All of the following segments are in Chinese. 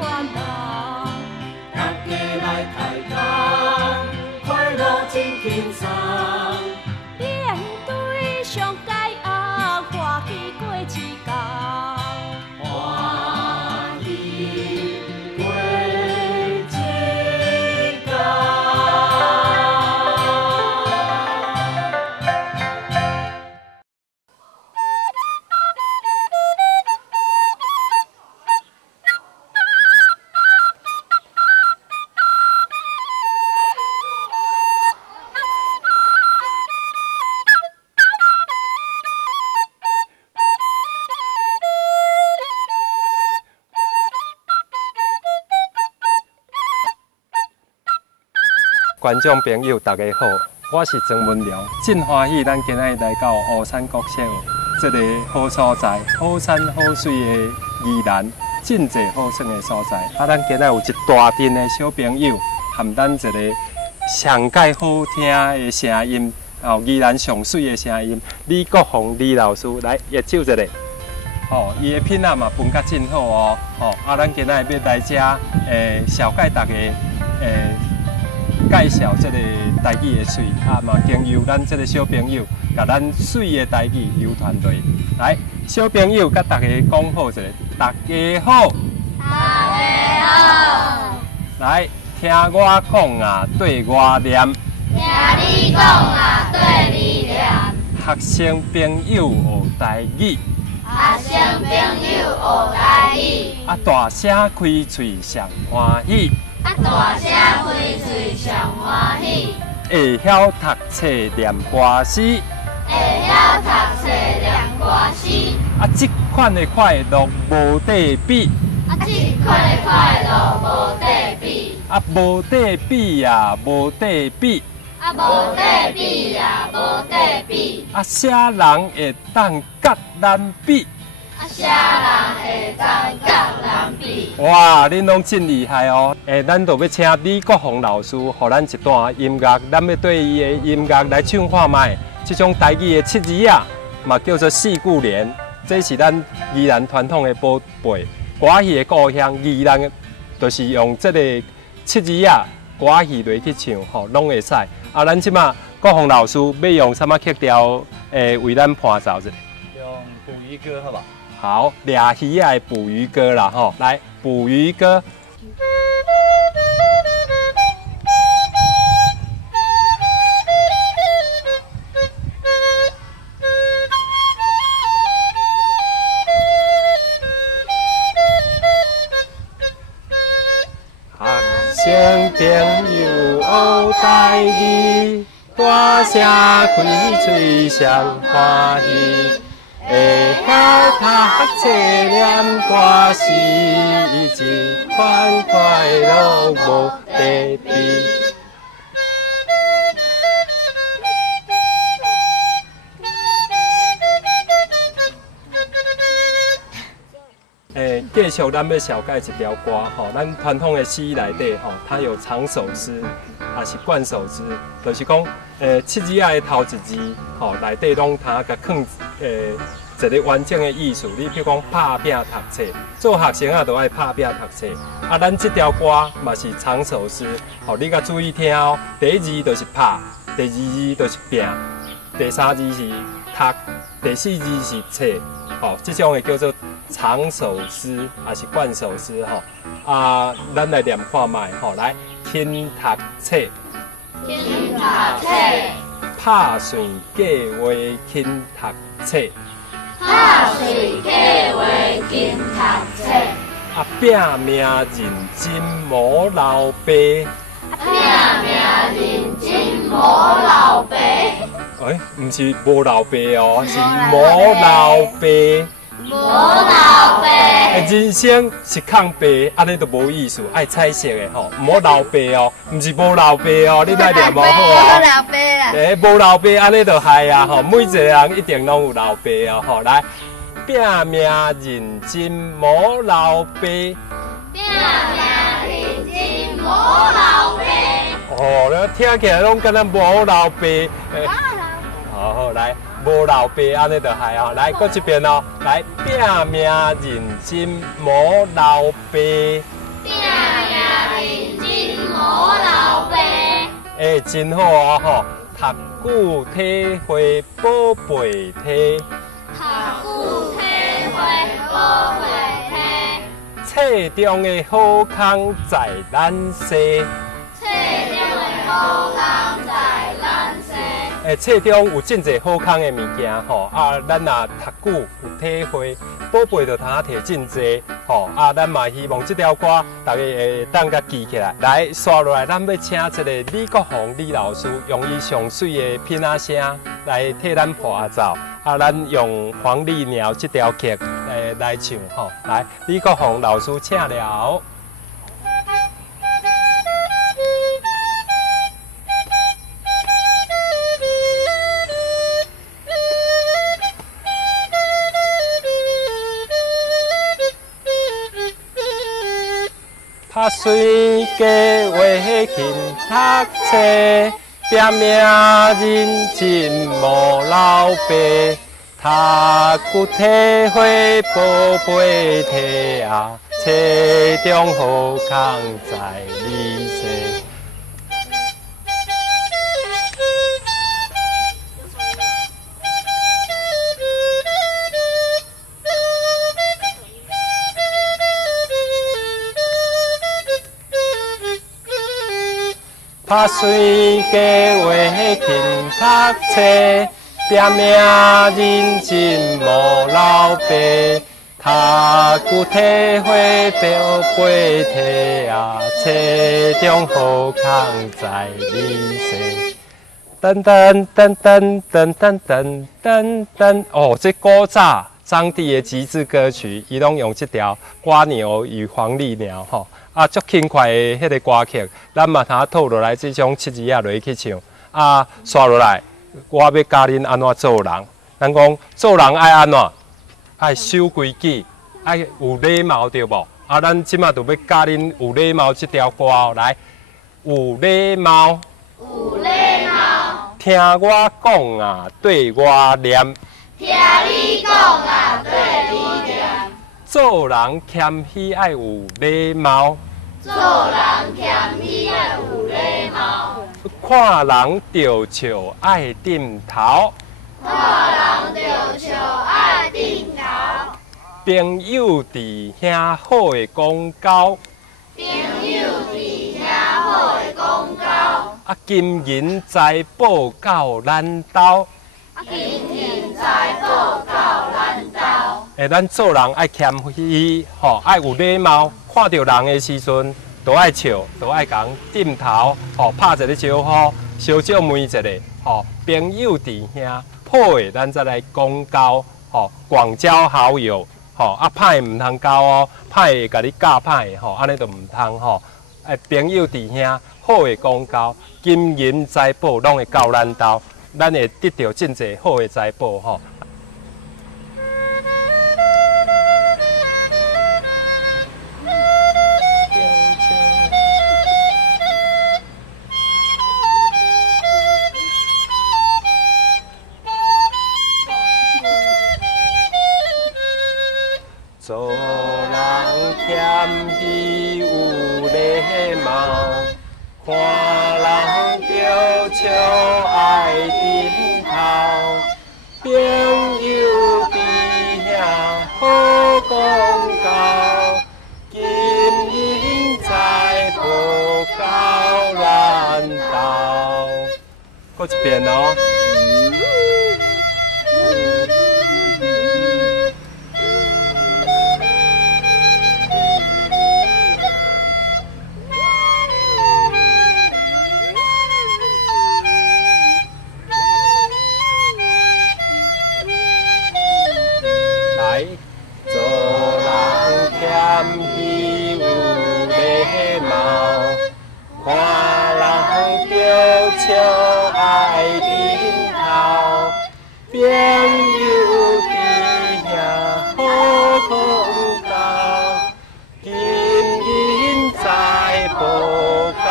烦恼。大家来开讲，快乐真轻松。面对上界恶，欢喜过一天。欢喜过一天。观众朋友，大家好，我是曾文良，真欢喜咱今日来到湖山国小这个好所在，好山好水的宜兰，真侪好耍的所在。咱今日有一大群的小朋友，含咱一个上界好听的声音，宜兰上水的声音，李国宏李老师来演奏一下。伊的品质嘛分甲真好哦。咱今日要来遮小介大家介绍这个台语的水，嘛经由咱这个小朋友，甲咱水的台语流传落。来，小朋友甲大家讲好一下，大家好，大家好，来听我讲啊，对我念，听你讲啊，对你念，学生朋友学台语，学生朋友学台语，大声开嘴上欢喜。大声开嘴上欢喜，会晓读册念歌诗，会晓读册念歌诗。这款的快乐无地比，这款的快乐无地比，无地比呀，无地比，无地比呀，无地比。啥人会当甲咱比？啥人会当甲咱比？哇，恁拢真厉害哦！咱就要请李国宏老师，给咱一段音乐，咱要对伊的音乐来唱看卖。这种台语的七字啊，嘛叫做四句联，这是咱宜兰传统的宝贝。歌戏的故乡宜兰，就是用这个七字啊，歌戏落去唱，拢会使。咱即马国宏老师要用什么曲调？为咱伴奏者？用捕鱼歌好吧？好，俩鱼仔的捕鱼歌啦，来捕鱼歌。学生朋友学台语，大声开嘴上欢喜。会晓读册念歌诗，一款快乐无地比。继续咱要小解一条歌咱传统的诗内底它有长首诗，也是贯首诗，就是讲七字仔的头一字内底拢它甲放一个完整的意思。你比如讲拍拼读册，做学生都爱拍拼读册。咱这条歌嘛是长首诗，你甲注意听哦。第一字就是拍，第二字就是拼，第三字是读，第四字是册。这种的叫做长首诗，还是贯首诗咱来念看卖来听读册，听读册，拍算计划听读册，拍算计划听读册，拼命认真无老爸，拼命认真无老爸。唔是无老爸哦，是无老爸。无老爸，人生是抗爸，安尼都无意思，爱彩色的唔好老爸哦，唔是无老爸哦，你来念无好啊。无老爸啦。无老爸安尼就害啊每一个人一定拢有老爸哦来，拼命认真无老爸，拼命认真无老爸。你听起来拢敢若无老爸。好来。无老爸安尼就害来，搁一遍来拼命认真无老爸，拼拼认真无老爸。真好啊吼！读久体会宝贝体，读久体会宝贝体。册中的好康在咱身。册中的好康在咱身。册中有真侪好康的物件吼，咱若读久有体会，宝贝就通摕真侪吼。咱嘛希望这条歌大家会当甲记起来。来，刷落来，咱要请这个李国宏李老师，用伊上水的片仔声来替咱伴奏。咱用黄鹂鸟这条曲来唱吼。来，李国宏老师请了。他随家话勤读册，拼命认真无老爸，读久体会宝贝体册中好康在你身。他随家话勤读册，拼命认真无老爸，读久体会宝贝体册中好康在你身。噔噔噔噔噔噔噔噔噔，哦，这古早张帝的极致歌曲，伊拢用这条《瓜牛与黄鹂鸟》吼。足轻快的迄个歌曲，咱嘛通套落来这种七字仔落去唱。刷落来，我要教恁安怎做人。咱讲做人爱安怎？爱守规矩，爱有礼貌，对无？咱即马就要教恁有礼貌这条歌哦。来，有礼貌，有礼貌，听我讲对我念。听你讲对你念。做人谦虚爱有礼貌。做人谦虚爱有礼貌，看人着笑爱点头，看人着笑爱点头。朋友弟兄好的公交，朋友弟兄好的公交。金银财宝到咱兜，金银财宝到咱兜。咱做人爱谦虚，爱有礼貌。看到人的时阵，都爱笑，都爱讲点头，拍一个招呼，小笑问一下，朋友弟兄好的，咱再来讲交，广交好友，歹唔通交哦，歹会甲你教歹的，安尼就唔通朋友弟兄好的讲交，金银财宝拢会到咱兜，咱会得到真侪好的财宝做人谦虚有礼貌，看人着笑爱点头，朋友弟兄好讲交，金银财宝到咱兜。过一遍哦。做人谦虚有礼貌，看人着笑爱点头，朋友弟兄好讲交，金银财宝到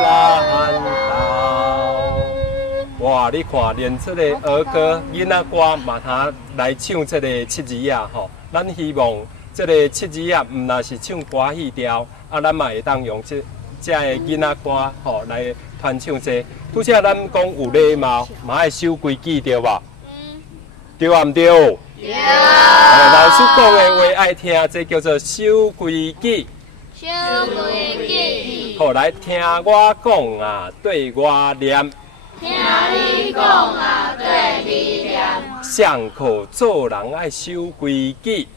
咱兜。哇，你看，连这个儿歌、囡仔歌嘛，通来唱这个七字啊吼。咱希望这个七字啊，毋若是唱歌戏调，啊，咱嘛会当用这个囡仔歌吼来传唱这。拄则咱讲有礼貌，嘛爱守规矩，对无？对啊，毋对？对。老师讲的话爱听，这叫做守规矩。守规矩。好，来听我讲啊，对我念。听你讲啊，对你念。上课做人爱守规矩。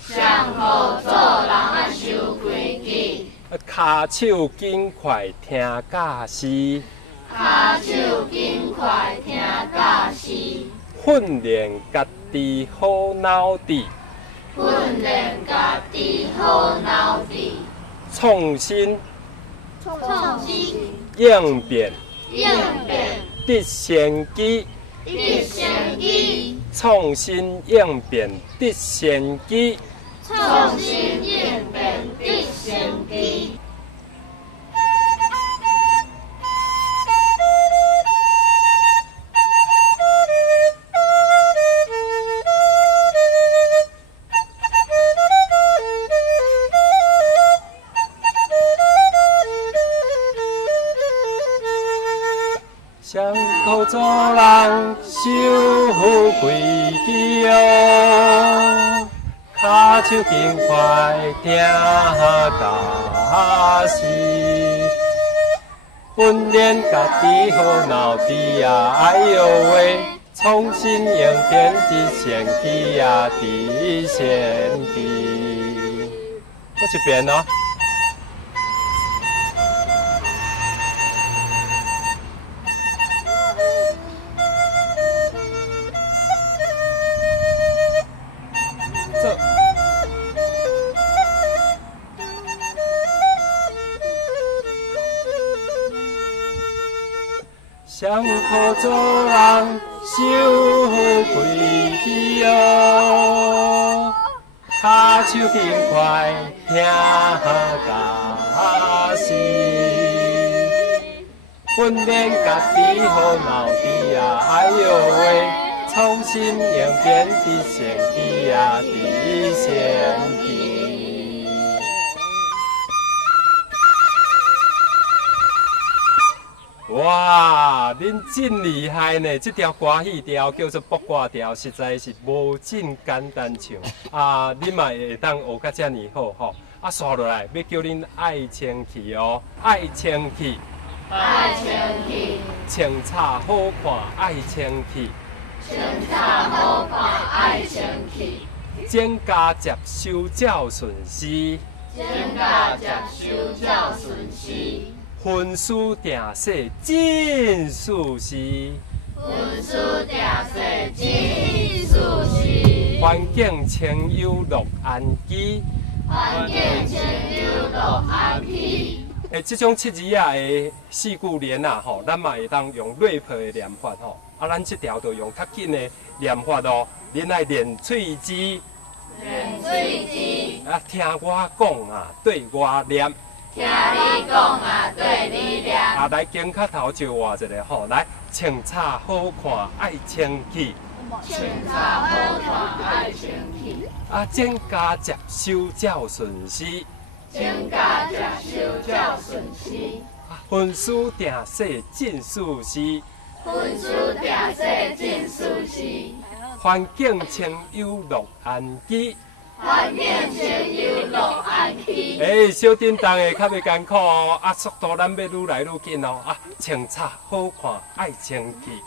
上课做人爱守规矩。骹手紧快听教师。骹手紧快听教师。训练家己好脑智。训练家己好脑智。创新。创新。应变。应变。得先机。得先机。创新应变得先机。创新应变得先机。上课做人守好规矩哦，骹手紧快听教师，训练家己好脑智啊！哎呦喂，创新应变的先机啊，的先机。我一遍哦。上课做人守好规矩哦，骹手紧快听教师，训练家己好脑智啊！哎呦喂，创新应变的先机啊，的先机。哇，恁真厉害呢！这条歌戏调叫做卜卦调，实在是无真简单唱啊！恁嘛会当学甲遮尼好吼！啊，刷落来要叫恁爱清气哦，爱清气，爱清气，清茶好看爱清气，清茶好看爱清气，整家接收照顺时，整家接收照顺时。分数定势真舒适，分数定势真舒适，环境清幽乐安居，环境清幽乐安居。这种七字啊的四句联啊吼，咱嘛会当用 rap 的念法吼，啊，咱这条就用较紧的念法哦，恁来练喙齿，练喙齿，啊，听我讲啊，对我念。听你讲啊，对你念。啊，来经较头就画一个吼，来清茶好看爱清气，清茶好看爱清气。啊，整家接收照顺时，整家接收照顺时。啊，分数定势真舒适，分数定势真舒适，环境清幽乐安居。环境清幽乐安居。小叮当的较袂艰苦哦，啊，速度咱要愈来愈紧哦，啊，清茶好看爱清气，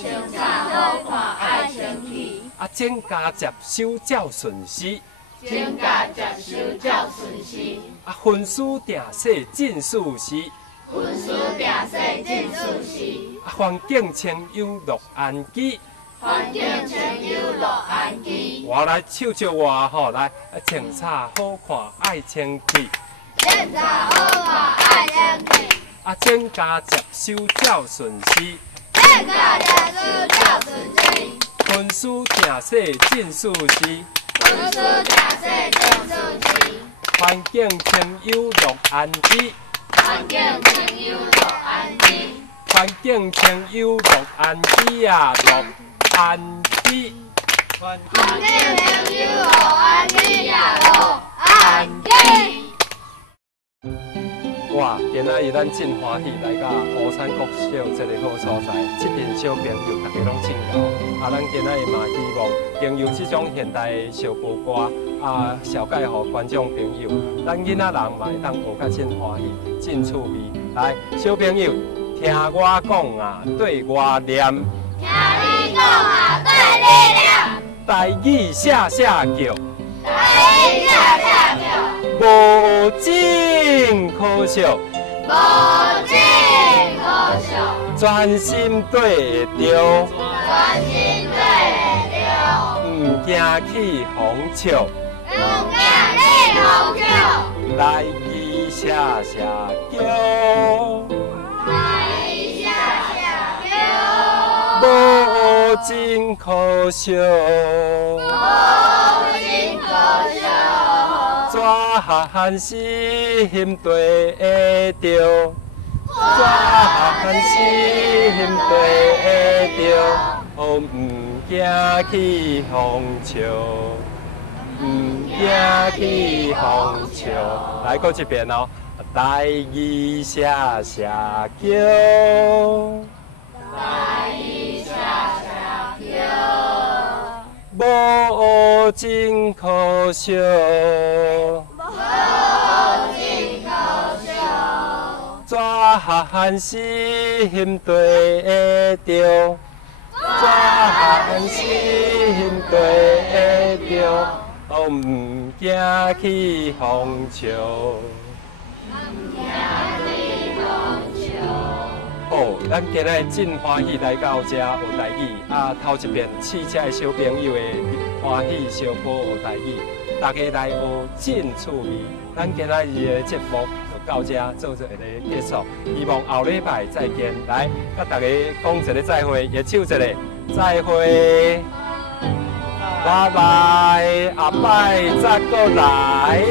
清茶好看爱清气，啊，整家接收照顺时，整家接收照顺时，啊，分数定势真舒适，分数定势真舒适，啊，环境清幽乐安居。环境清幽乐安居。我来唱唱我吼，来清茶好看爱清气，清茶好看爱清气，啊，整家接收照顺时，整家接收照顺时，分数定势真舒适，分数定势真舒适，环境清幽乐安居，环境清幽乐安居，环境清幽乐安居啊，乐安居。团团结朋友互安去也无安吉。哇，今仔日咱真欢喜来到湖山国小这个好所在，这群小朋友大家拢真高。咱今仔日嘛希望经由这种现代的小歌歌小解互观众朋友，咱囡仔人嘛会当学甲真欢喜、真趣味。来，小朋友，听我讲对我念。听你讲对你念。台语写写叫。台语写写叫。无尽可笑。无尽可笑。专心对着。专心对着。唔惊起风笑。唔惊起风笑。台语写写叫。台语写写叫。无尽可笑。无尽可笑。全心对会着。全心对会着。哦，唔惊起风笑。唔惊起风笑。来，过一遍哦。台语写写叫。台语写写叫。无尽可笑。无尽可笑。全心对会着。全心对会着。哦，唔惊起风笑。哦，咱今日真欢喜来到这学台语头一遍试车的小朋友的欢喜小波学台语，大家来学真趣味。咱今仔日的节目就到这做一个结束，希望后礼拜再见。来，甲大家讲一个再会，也唱一个再会，拜拜，下摆再过来。